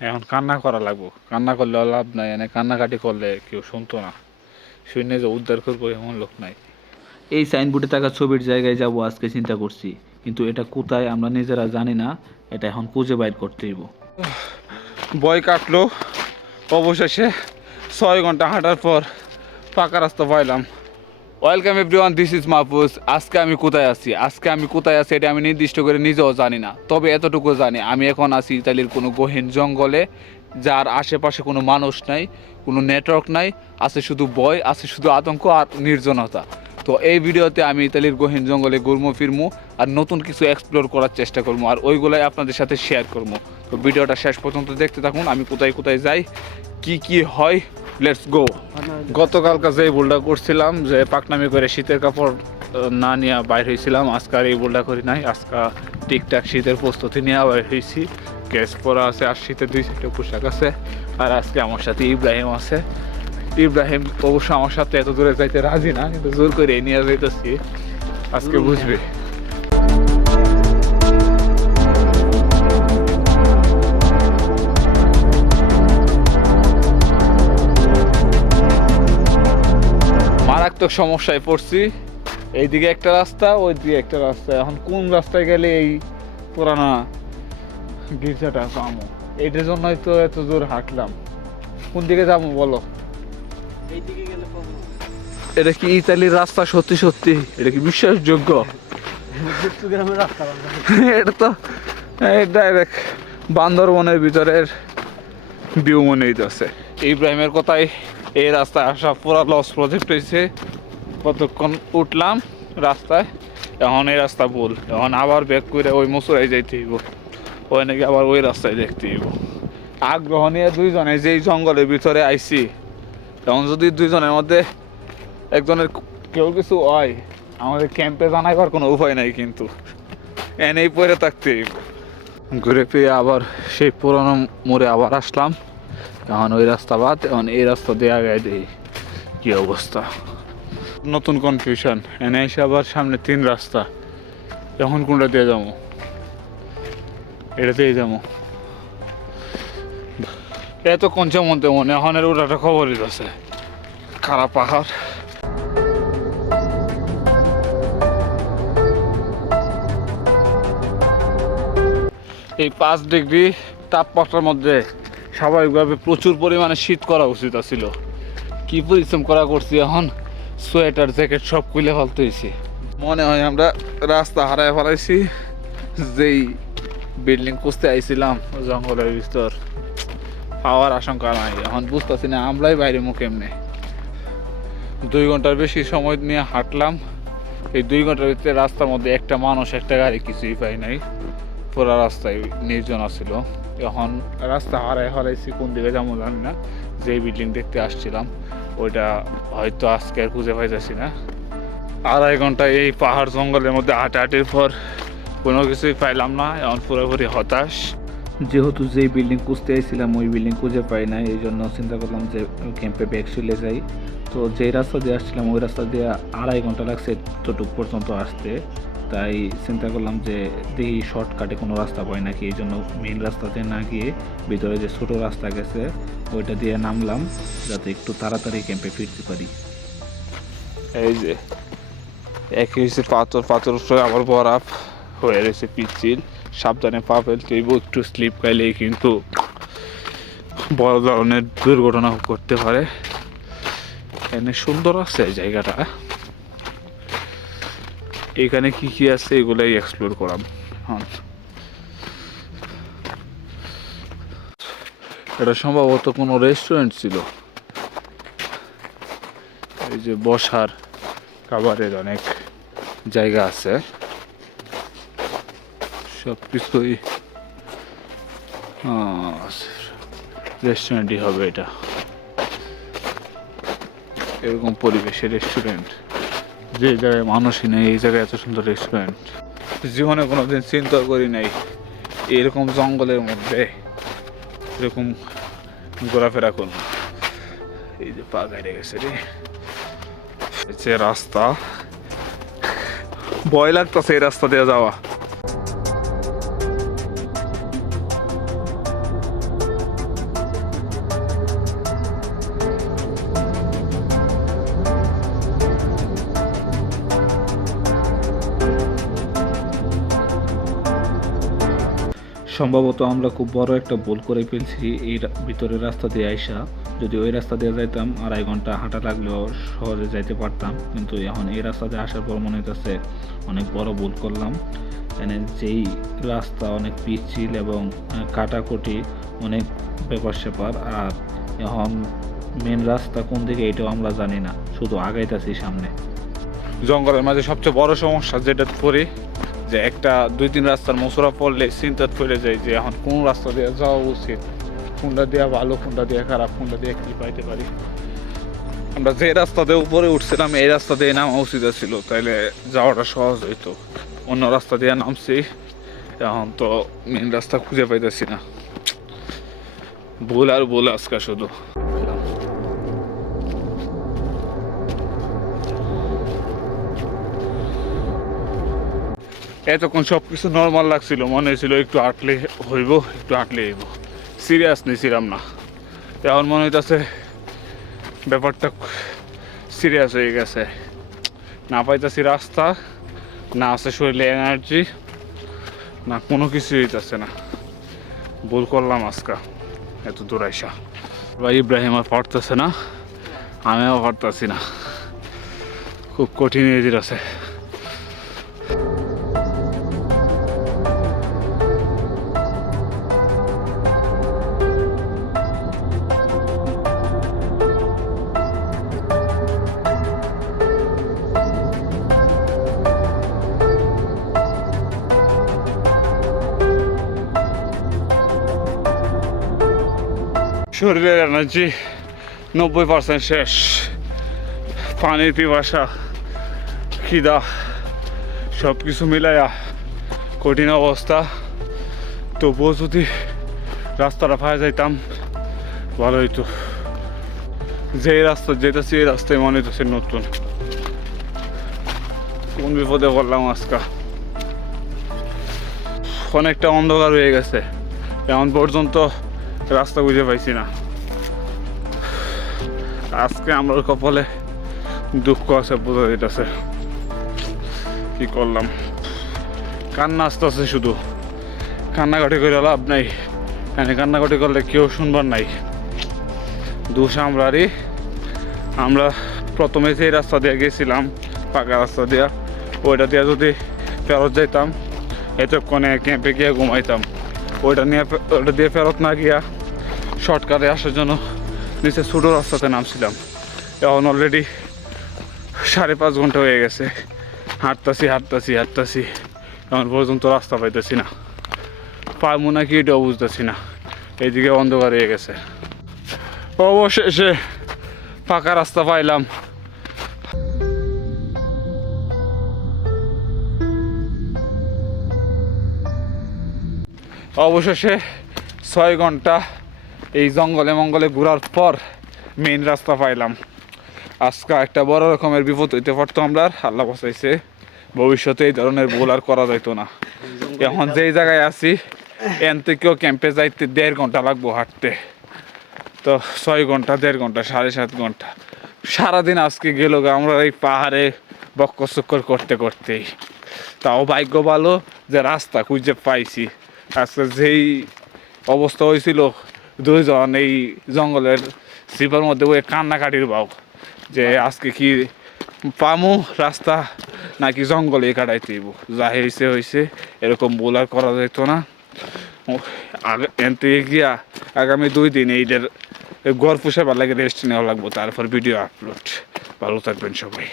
এখন কান্না করা লাগবো। কান্না করলে লাভ নাই এনে কান্নাকাটি করলে কেউ শুনতো না। শুনে যে উদ্ধার করব এমন লোক নাই। এই সাইনবোর্ডে থাকা ছবির জায়গায় যাব আজকে চিন্তা করছি। কিন্তু এটা কোথায় আমরা নিজেরা জানি না এটা এখন খুঁজে বাইর করতে হইব। বয় কাটলো। অবশেষে ছয় ঘণ্টা হাঁটার পর পাকা রাস্তা পাইলাম। Welcome everyone this is Mahfuz আজকে আমি কোথায় আছি? আজকে আমি কোথায় আছি এটা আমি নির্দিষ্ট করে নিজেও জানি না। তবে এতটুকু জানি, আমি এখন আছি ইতালির কোনো গহীন জঙ্গলে, যার আশেপাশে কোনো মানুষ নাই, কোনো নেটওয়ার্ক নাই, আছে শুধু ভয়, আছে শুধু আতঙ্ক আর নির্জনতা। তো এই ভিডিওতে আমি ইতালির গহীন জঙ্গলে ঘুরমো, ফিরমো, আর নতুন কিছু এক্সপ্লোর করার চেষ্টা করব আর ওইগুলাই আপনাদের সাথে শেয়ার করব তো ভিডিওটা শেষ পর্যন্ত দেখতে থাকুন আমি কোথায় কোথায় যাই কি কি হয় লেটস গো গতকালকে যে ভুলটা করছিলাম যে পাকনামি করে শীতের কাপড় না নিয়ে বাইর হয়েছিলাম আজকে আর এই ভুলটা করি নাই আজকে ঠিকঠাক শীতের প্রস্তুতি নিয়ে বাইর হয়েছি গ্যাস পরা আছে আর শীতের দুই সাইডে পোশাক আছে আর আজকে আমার সাথে ইব্রাহিম আছে। ইব্রাহিম অবশ্য আমার সাথে এত দূরে যাইতে রাজি না কিন্তু জোর করে নিয়ে যাইতেছি আজকে বুঝবে। মারাত্মক সমস্যায় পড়ছি। এইদিকে একটা রাস্তা ওই দিকে একটা রাস্তা। এখন কোন রাস্তায় গেলে এই পুরানা গির্জাটা পাবো এইটার জন্যই তো এত দূর হাঁটলাম। কোন দিকে যাব বলো? এটা কি ইতালির রাস্তা সত্যি সত্যি? এটা কি বিশ্বাসযোগ্য? এটা তো ডাইরেক্ট বান্দরবনের ভিতরের ভিউ মনে হইতেছে। ইব্রাহিমের কথাই এই রাস্তায় আসা পুরা লস প্রজেক্ট হয়েছে কতক্ষণ উঠলাম রাস্তায়, এখন এই রাস্তা ভুল। এখন আবার ব্যাক করে ওই মসুরাই যাইতে হইব। ওই নাকি আবার ওই রাস্তায় দেখতে হইব। আগ্রহ নিয়ে দুইজনে যেই জঙ্গলের ভিতরে আইছি তখন যদি দুইজনের মধ্যে একজনের কেউ কিছু হয়, আমাদের ক্যাম্পে জানাইবার কোনো উপায় নাই কিন্তু। এনেই পরে থাকতে। ঘুরে ফিরে আবার সেই পুরনো মোড়ে আবার আসলাম। এখন ওই রাস্তা বাদ, এখন এই রাস্তা দিয়ে আগে দিই। কি অবস্থা? নতুন কনফিউশন এনে এসে আবার সামনে তিন রাস্তা। এখন কোনটা দিয়ে যাব? এটা দিয়ে যাব। এত মধ্যে মনে, এখন এর ওটা খবরই আছে খারাপ পাহাড়? এই পাঁচ ডিগ্রি তাপমাত্রার মধ্যে স্বাভাবিকভাবে প্রচুর পরিমাণে শীত করা উচিত ছিল কি পরিশ্রম করা করছি এখন? সোয়েটার, জ্যাকেট সব খুলে ফেলতে হয়েছে মনে হয় আমরা রাস্তা হারায় ফেলাইছি। যেই বিল্ডিং খুঁজতে আইছিলাম, জঙ্গলের ভিতর। পাওয়ার আশঙ্কা নাই। এখন বুঝতেছি না, আমরাই বাইরে মুখ এমনি। দুই ঘণ্টার বেশি সময় নিয়ে হাঁটলাম। এই দুই ঘণ্টার ভিতরে রাস্তার মধ্যে একটা মানুষ, একটা গাড়ি কিছুই পাই নাই। পুরো রাস্তায় নির্জন ছিল এখন রাস্তা হারাই হারাইছি, কোন দিকে যাব জানি না। যে বিল্ডিং দেখতে আসছিলাম, ওইটা হয়তো আজকে আর খুঁজে পাইতেছি না। আড়াই ঘণ্টা এই পাহাড় জঙ্গলের মধ্যে হাঁটাহাঁটির পর কোনো কিছুই পাইলাম না, এখন পুরোপুরি হতাশ। যেহেতু যেই বিল্ডিং খুঁজতে এসেছিলাম ওই বিল্ডিং খুঁজে পাই না এই জন্য চিন্তা করলাম যে ক্যাম্পে ব্যাগ চলে যাই। তো যেই রাস্তা দিয়ে আসছিলাম, ওই রাস্তা দিয়ে আড়াই ঘণ্টা লাগছে এতটুক পর্যন্ত আসতে। তাই চিন্তা করলাম যে দেখি শর্টকাটে কোনো রাস্তা পাই নাকি এই জন্য মেইন রাস্তাতে না গিয়ে ভিতরে যে ছোটো রাস্তা গেছে ওইটা দিয়ে নামলাম যাতে একটু তাড়াতাড়ি ক্যাম্পে ফিরতে পারি। এই যে একই হয়েছে পাথর পাথর আবার বরফ হয়ে রয়েছে পিচ্ছিল সাবধানে পা ফেলতে হইব, একটু স্লিপ খাইলেই কিন্তু বড় ধরনের দুর্ঘটনা করতে পারে। এখানে সুন্দর আছে জায়গাটা। এখানে কি কি আছে এগুলাই এক্সপ্লোর করাম। হ্যাঁ। এটা সম্ভবত কোনো রেস্টুরেন্ট ছিল। এই যে বসার খাবারের অনেক জায়গা আছে। সব কিছুই রেস্টুরেন্টই হবে এটা। এরকম পরিবেশের রেস্টুরেন্ট যে জায়গায় মানুষই নেই, এই জায়গায় এত সুন্দর রেস্টুরেন্ট জীবনে কোনো দিন চিন্তা করি নাই এরকম জঙ্গলের মধ্যে এরকম ঘোরাফেরা করব। এই যে পা গাড়ি গেছে রে। যে রাস্তা। ভয় লাগতেছে এই রাস্তা দিয়ে যাওয়া। সম্ভবত আমরা খুব বড় একটা ভুল করে ফেলছি এই ভিতরের রাস্তা দিয়ে আইসা। যদি ওই রাস্তা দিয়ে যাইতাম, আড়াই ঘণ্টা হাঁটা লাগলেও সহজে যাইতে পারতাম। কিন্তু এখন এই রাস্তা দিয়ে আসার পর মনে হইতেছে অনেক বড় ভুল করলাম। এখানে যেই রাস্তা অনেক পিচ্ছিল এবং কাটাকুটি অনেক ব্যাপার স্যাপার, আর এখন মেন রাস্তা কোন দিকে এটাও আমরা জানি না। শুধু আগাইতেছি সামনে। জঙ্গলের মাঝে সবচেয়ে বড় সমস্যা যেটা করি যে একটা, দুই, তিন রাস্তার মশরা পড়লে চিন্তাত পড়ে যায় যে এখন কোন রাস্তা দিয়ে যাওয়া উচিত? কোনটা দিয়ে ভালো, কোনটা দিয়ে খারাপ, কোনটা দিয়ে কি পাইতে পারি? আমরা যে রাস্তা দিয়ে উপরে উঠছিলাম, এই রাস্তা দিয়ে নামা উচিত ছিল, তাইলে যাওয়াটা সহজ হইতো। অন্য রাস্তা দিয়ে নামছি, এখন তো মেন রাস্তা খুঁজে পাইতেছি না। ভুল আর ভুল আজকে শুধু। এতক্ষণ সব কিছু নর্মাল লাগছিল, মনে হয়েছিল একটু আটলে হইব, একটু আটলে হইব। সিরিয়াস নিছিলাম না। এখন মনে হইতেছে ব্যাপারটা সিরিয়াস হয়ে গেছে। না পাইতেছি রাস্তা, না আছে শরীরে এনার্জি না কোনো কিছু হইতেছে না। ভুল করলাম আজকা, এত দূর আইসা। ভাই ইব্রাহিম আর পারতেছে না, আমিও পারতেছি না। খুব কঠিন এজির আছে। শরীরের এনার্জি নব্বই পার্সেন্ট শেষ। পানির পিপাসা, খিদা সব কিছু মিলাইয়া কঠিন অবস্থা। তবুও যদি রাস্তাটা পাওয়া যাইতাম, ভালো হইতো। যে রাস্তা যেতেছি, এই রাস্তায় মনে হইতেছে নতুন। কোন বিপদে পড়লাম আজকা? অনেকটা অন্ধকার হয়ে গেছে। এখন পর্যন্ত রাস্তা খুঁজে পাইছি না। আজকে আমার কপালে দুঃখ আছে, বোঝা যেতেছে কি করলাম? কান্না আসতেছে শুধু। কান্নাকাটি করে লাভ নাই। এখানে কান্নাকাটি করলে কেউ শুনবার নাই। দোষ আমরারই। আমরা প্রথমে যে রাস্তা দিয়ে গেছিলাম, পাকা রাস্তা দিয়া, ওইটা দিয়ে যদি ফেরত যাইতাম, এতক্ষণে ক্যাম্পে গিয়ে ঘুমাইতাম। ওইটা নিয়ে ওইটা দিয়ে ফেরত না গিয়া শর্টকাটে আসার জন্য নিচে ছোটো রাস্তাতে নামছিলাম। এখন অলরেডি সাড়ে পাঁচ ঘণ্টা হয়ে গেছে। হাঁটতাছি হাঁটতাছি হাঁটতাছি। এখন পর্যন্ত রাস্তা পাইতেছি না। পারব নাকি এটাও বুঝতেছি না। এইদিকে অন্ধকার হয়ে গেছে। অবশেষে ফাঁকা রাস্তা পাইলাম। অবশেষে ছয় ঘণ্টা এই জঙ্গলে মঙ্গলে ঘোরার পর মেইন রাস্তা পাইলাম। আজকে একটা বড় রকমের বিপদ হইতে পারতো আমরা, আল্লাহ বাঁচাইছে। ভবিষ্যতে এই ধরনের ভুল আর করা যাইতো না। এখন যেই জায়গায় আছি, এন থেকেও ক্যাম্পে যাইতে দেড় ঘণ্টা লাগবো হাঁটতে। তো ছয় ঘণ্টা, দেড় ঘণ্টা, সাড়ে সাত ঘণ্টা। সারাদিন আজকে গেল আমরা এই পাহাড়ে বক্কর করতে করতেই। তাও ভাগ্য ভালো যে রাস্তা খুঁজে পাইছি। আজকে যেই অবস্থা হয়েছিল দুইজন এই জঙ্গলের সিপার মধ্যে ওই কান্নাকাটির বাউ যে আজকে কি পামু রাস্তা নাকি জঙ্গলে কাটাইতে যা হয়েছে হয়েছে এরকম ভুল আর করা যেত না। ও, আগে এন থেকে গিয়া আগামী দুই দিন এইদের গড় পুষাবার লাগে রেস্ট নেওয়া লাগবো তারপর ভিডিও আপলোড ভালো থাকবেন সবাই।